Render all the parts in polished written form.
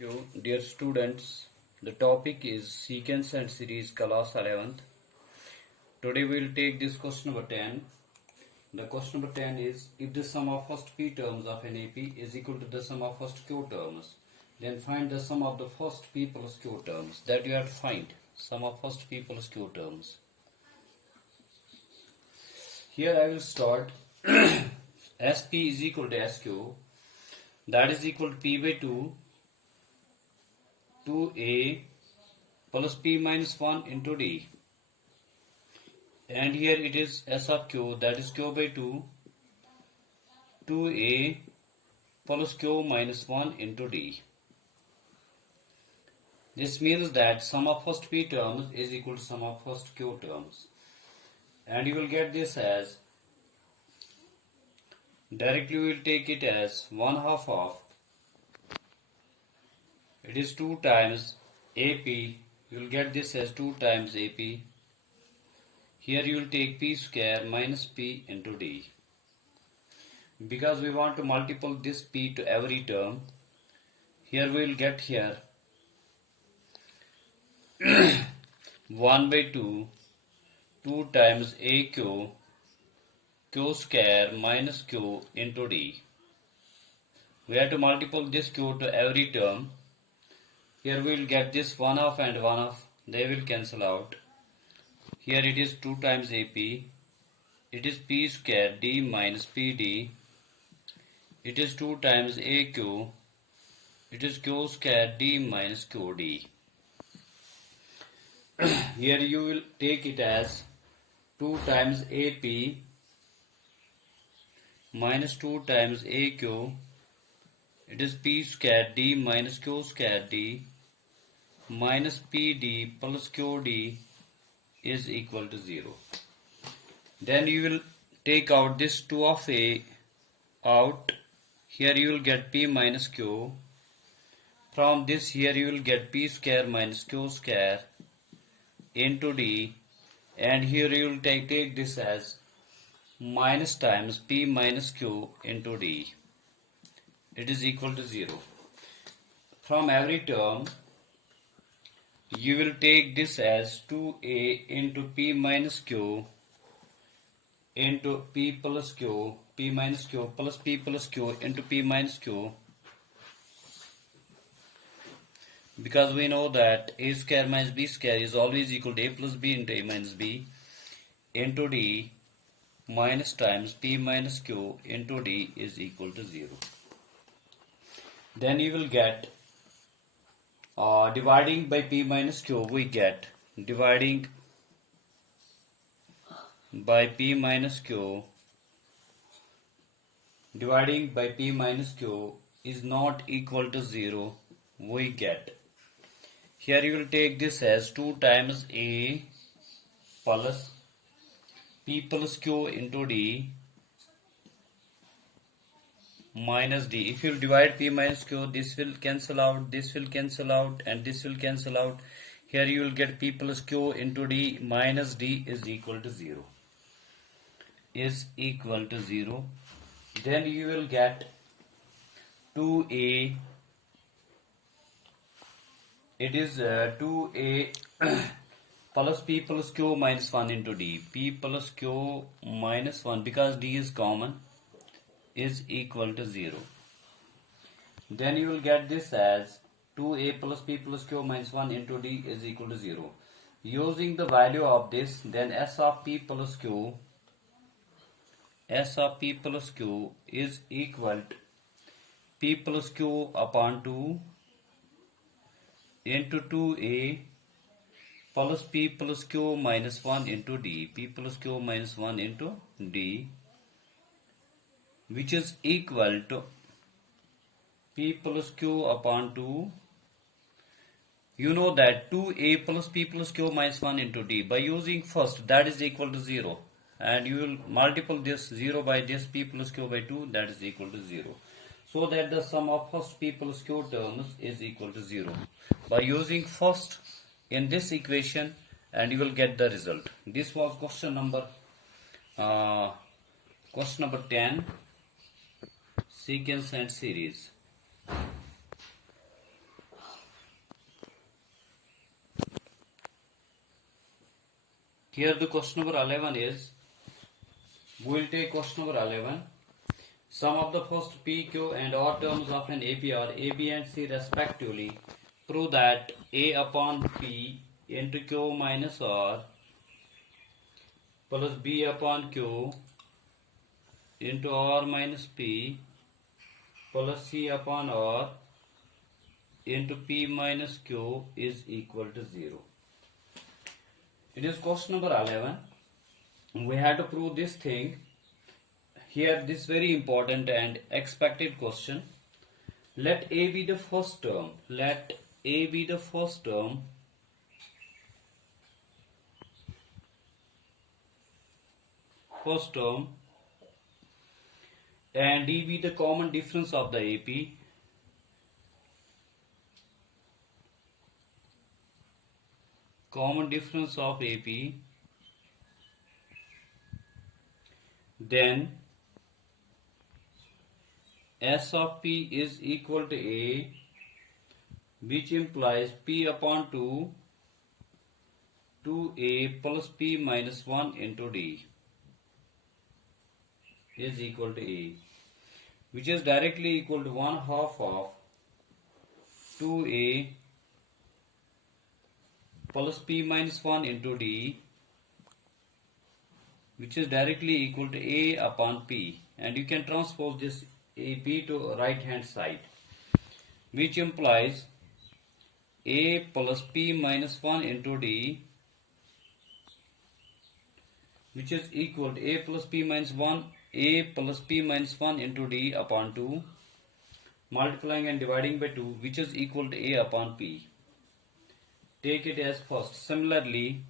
You, dear students, the topic is sequence and series class 11th. Today we will take this question number 10. The question number 10 is if the sum of first p terms of an AP is equal to the sum of first q terms, then find the sum of the first p plus q terms. That you have to find sum of first p plus q terms. Here I will start SP is equal to SQ, that is equal to P by 2A plus P minus 1 into D, and here it is S of Q, that is Q by 2A plus Q minus 1 into D. This means that sum of first P terms is equal to sum of first Q terms, and you will get this as, directly we will take it as 1/2 of, it is 2 times AP, you will get this as 2 times AP. Here you will take P square minus P into D. Because we want to multiply this P to every term, here we will get here 1 by 2 times AQ Q square minus Q into D. We have to multiply this Q to every term. Here we will get this 1/2 and 1/2, they will cancel out. Here it is 2 times AP, it is P square D minus PD, it is 2 times AQ, it is Q square D minus QD. Here you will take it as 2 times AP minus 2 times AQ, it is P square D minus Q square D minus PD plus QD is equal to 0. Then you will take out this 2 of A out. Here you will get P minus Q. From this here you will get P square minus Q square into D, and here you will take this as minus times P minus Q into D. It is equal to 0. From every term you will take this as 2A into P minus Q into P plus Q, P minus Q plus P plus Q into P minus Q, because we know that A square minus B square is always equal to A plus B into A minus B into D minus times P minus Q into D is equal to 0. Then you will get dividing by P minus Q, we get dividing by P minus Q, dividing by P minus Q is not equal to 0, we get, here you will take this as 2 times A plus P plus Q into D minus D. If you divide P minus Q, this will cancel out, this will cancel out, and this will cancel out. Here you will get P plus Q into D minus D is equal to 0. Is equal to 0. Then you will get 2A, it is 2A plus P plus Q minus 1 into D. P plus Q minus 1, because D is common, is equal to 0. Then you will get this as 2A plus P plus Q minus 1 into D is equal to 0. Using the value of this, then S of P plus Q, S of P plus Q is equal to P plus Q upon 2 into 2A plus P plus Q minus 1 into D, P plus Q minus 1 into D, which is equal to P plus Q upon 2. You know that 2A plus P plus Q minus 1 into D, by using first, that is equal to 0, and you will multiply this 0 by this P plus Q by 2, that is equal to 0. So that the sum of first P plus Q terms is equal to 0. By using first in this equation, and you will get the result. This was question number 10, sequence and series. Here the question number 11 is, we will take question number 11. Sum of the first P, Q and R terms of an AP are A, B and C respectively. Prove that A upon P into Q minus R plus B upon Q into R minus P plus C upon R into P minus Q is equal to 0. It is question number 11. We have to prove this thing. Here this very important and expected question. Let A be the first term. Let A be the first term and D be the common difference of the AP. Common difference of AP. Then S of P is equal to A, which implies P upon 2 2A plus P minus 1 into D is equal to A, which is directly equal to 1/2 of 2A plus P minus 1 into D, which is directly equal to A upon P, and you can transpose this AP to right hand side, which implies A plus P minus 1 into D, which is equal to A plus P minus 1 into D upon 2, multiplying and dividing by 2, which is equal to A upon P. Take it as first. Similarly,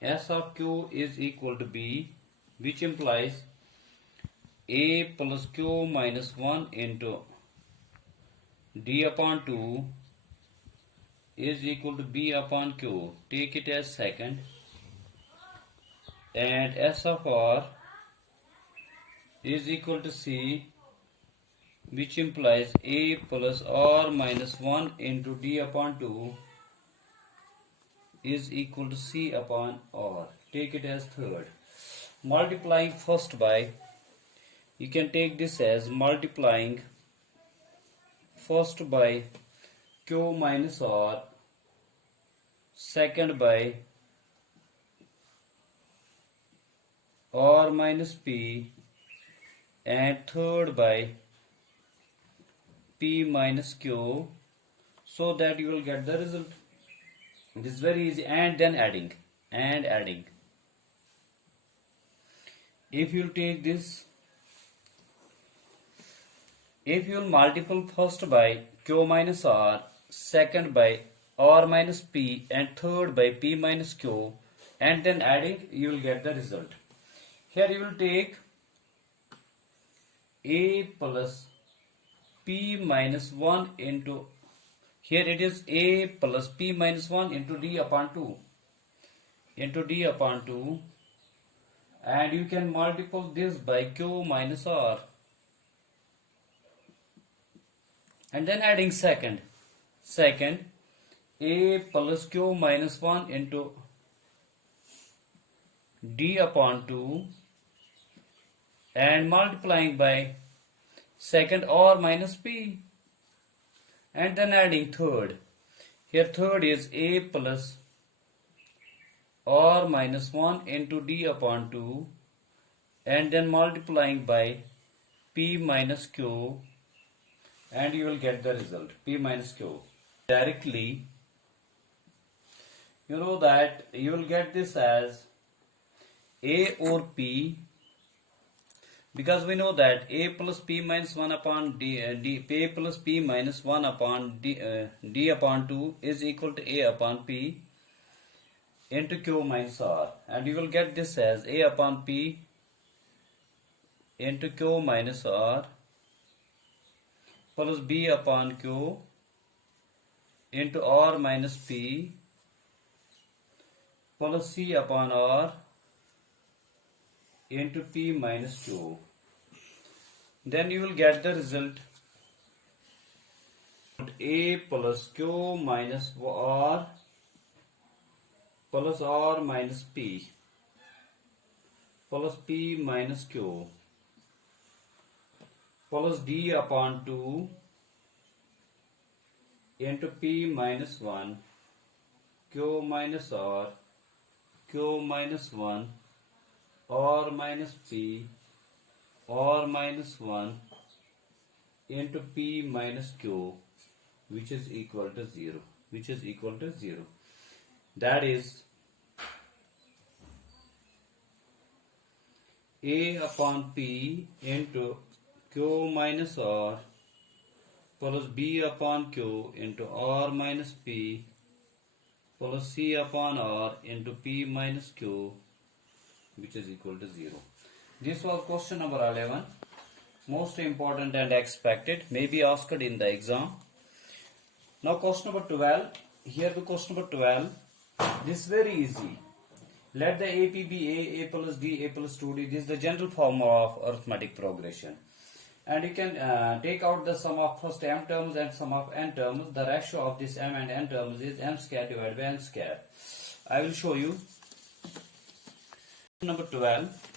S of Q is equal to B, which implies A plus Q minus 1 into D upon 2 is equal to B upon Q. Take it as second. And S of R is equal to C, which implies A plus R minus 1 into D upon 2 is equal to C upon R. Take it as third. Multiplying first by, you can take this as multiplying first by Q minus R, second by R minus P, and third by P minus Q, so that you will get the result. This is very easy. And then adding. If you take this, if you will multiply first by Q minus R, second by R minus P, and third by P minus Q, and then adding, you will get the result. Here you will take A plus P minus 1 into, here it is A plus P minus 1 into D upon 2, and you can multiply this by Q minus R, and then adding second A plus Q minus 1 into D upon 2, and multiplying by second R minus P, and then adding third. Here third is A plus R minus 1 into D upon 2, and then multiplying by P minus Q, and you will get the result P minus Q. Directly, you know that you will get this as A or P, because we know that A plus P minus 1 upon A plus P minus 1 upon D upon 2 is equal to A upon P into Q minus R, and you will get this as A upon P into Q minus R plus B upon Q into R minus P plus C upon R into P minus Q. Then you will get the result A plus Q minus R plus R minus P plus P minus Q plus D upon 2 into P minus 1 Q minus R Q minus 1 R minus P R minus 1 into P minus Q, which is equal to 0, that is A upon P into Q minus R plus B upon Q into R minus P plus C upon R into P minus Q, which is equal to 0. This was question number 11. Most important and expected, may be asked in the exam. Now question number 12. Here the question number 12. This is very easy. Let the AP be A plus D, A plus 2D. This is the general formula of arithmetic progression. And you can take out the sum of first m terms and sum of n terms. The ratio of this m and n terms is m square divided by n square. I will show you. Number 12.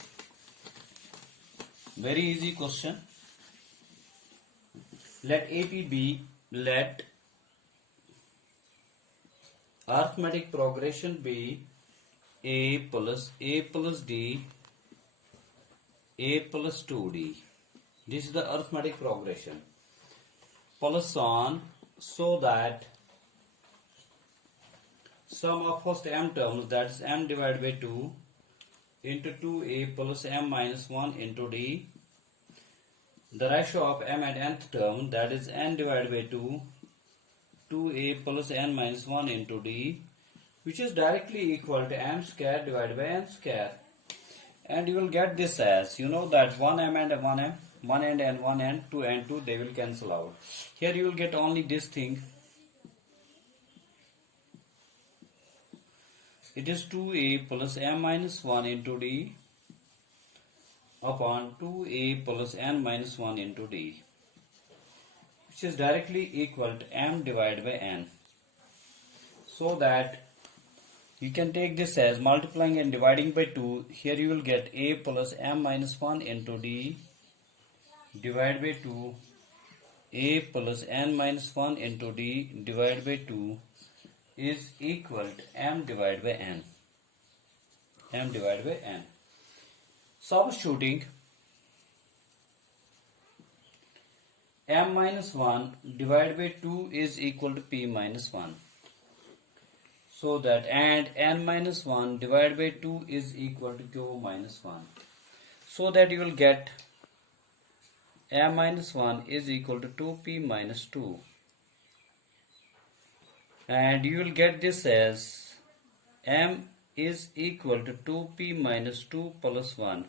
Very easy question. Let AP be, let arithmetic progression be A plus D, A plus 2D. This is the arithmetic progression. Plus on, so that sum of first m terms, that is m divided by 2 into 2a plus m minus 1 into d. The ratio of m and nth term, that is n divided by 2, 2a plus n minus 1 into d, which is directly equal to m square divided by n square. And you will get this as, you know that 1m and 1m, 1 end and 1 end, 2 and 2, they will cancel out. Here you will get only this thing. It is 2a plus m minus 1 into d upon 2a plus n minus 1 into d, which is directly equal to m divided by n. So that you can take this as multiplying and dividing by 2. Here you will get a plus m minus 1 into d divided by 2, a plus n minus 1 into d divided by 2 is equal to m divided by n. M divided by n. Substituting m minus 1 divided by 2 is equal to p minus 1. So that, and n minus 1 divided by 2 is equal to q minus 1. So that you will get m minus 1 is equal to 2p minus 2. And you will get this as m is equal to 2p minus 2 plus 1.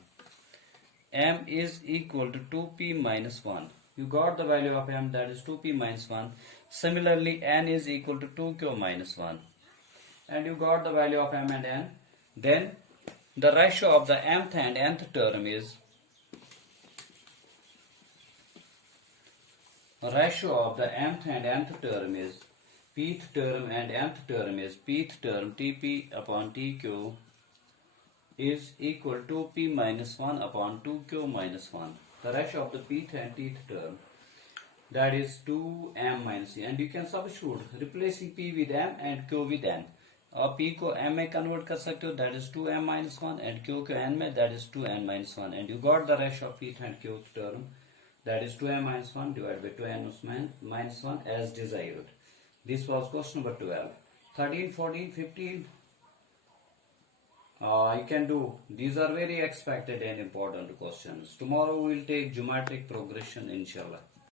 M is equal to 2p minus 1. You got the value of m, that is 2p minus 1. Similarly, n is equal to 2q minus 1. And you got the value of m and n. Then the ratio of the mth and nth term is pth term and nth term is pth term Tp upon Tq is equal to p minus 1 upon 2q minus 1. The ratio of the pth and tth term, that is 2m minus c. And you can substitute replacing p with m and q with n. और p को m में convert कर सकते हो, that is 2m minus 1, and q को n में, that is 2n minus 1. And you got the ratio of pth and qth term, that is 2m minus 1 divided by 2n minus 1 as desired. This was question number 12. 13, 14, 15, you can do. These are very expected and important questions. Tomorrow we will take geometric progression, inshallah.